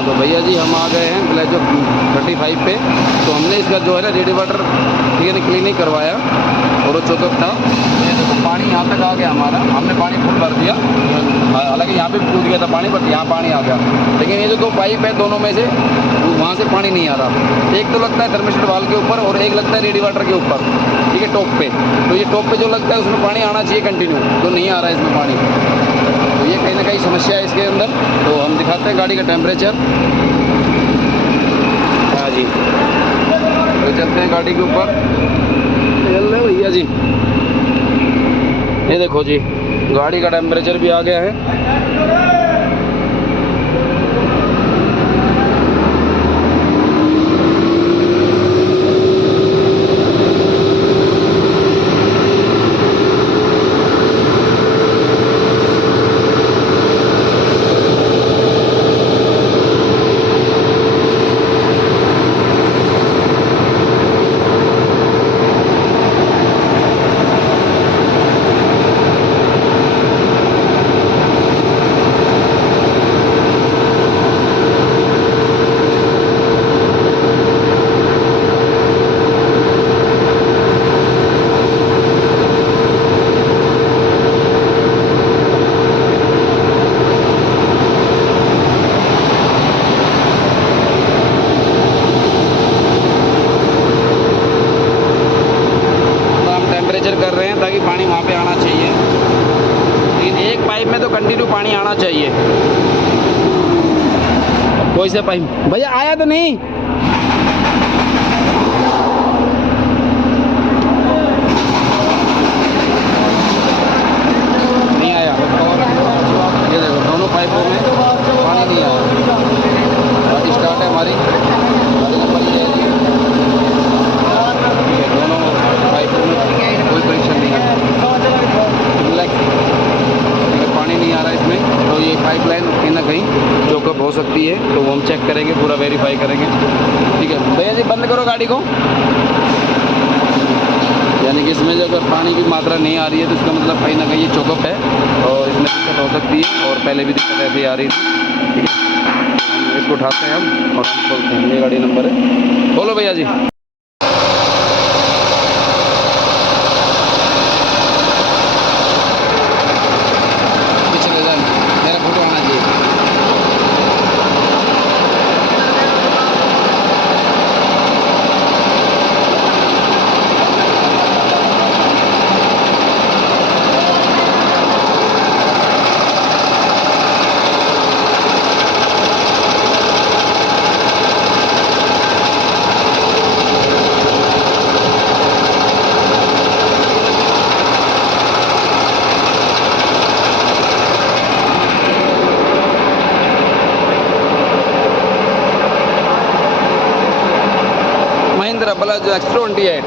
हाँ तो भैया जी हम आ गए हैं ब्लेजो 35 पे। तो हमने इसका जो है ना रेडिएटर ठीक है ना क्लीनिंग करवाया और वो चोकअप था। ये देखो पानी यहाँ तक आ गया हमारा, हमने पानी फुल भर दिया। हालांकि यहाँ पे टूट गया था पानी, बट यहाँ पानी आ गया। लेकिन ये जो दो पाइप है दोनों में से वहाँ से पानी नहीं आ रहा। एक तो लगता है थर्मिस्टर वाल के ऊपर और एक लगता है रेडिएटर के ऊपर, ठीक है, टॉप पे। तो ये टॉप पे जो लगता है उसमें पानी आना चाहिए कंटिन्यू, तो नहीं आ रहा है इसमें पानी। तो ये कहीं ना कहीं समस्या है इसके अंदर। तो हम दिखाते हैं गाड़ी का टेम्परेचर। हाँ जी, तो चलते हैं गाड़ी के ऊपर। चल रहे भैया जी, ये देखो जी गाड़ी का टेम्परेचर भी आ गया है। कर रहे हैं ताकि पानी वहाँ पे आना चाहिए, लेकिन एक पाइप में तो कंटिन्यू पानी आना चाहिए। कोई से पाइप भैया आया तो नहीं? नहीं आया। ये देखो दोनों पाइपों में पानी नहीं आया। गाड़ी स्टार्ट है हमारी, गाड़ी नंबर ये है, दोनों पाइपों में कोई परीक्षण नहीं है। पानी नहीं आ रहा इसमें, तो ये पाइपलाइन कहीं ना कहीं चोकअप हो सकती है। तो वो हम चेक करेंगे, पूरा वेरीफाई करेंगे। ठीक है भैया जी, बंद करो गाड़ी को। यानी कि इसमें जो अगर पानी की मात्रा नहीं आ रही है तो इसका मतलब कहीं ना कहीं ये चोकअप है और इसमें दिक्कत हो सकती है। और पहले भी दिक्कत ऐसे ही आ रही थी। ठीक है, इसको उठाते हैं हम और हम खोलते हैं। ये गाड़ी नंबर है, बोलो भैया जी। महिंद्रा ब्लेजो X28।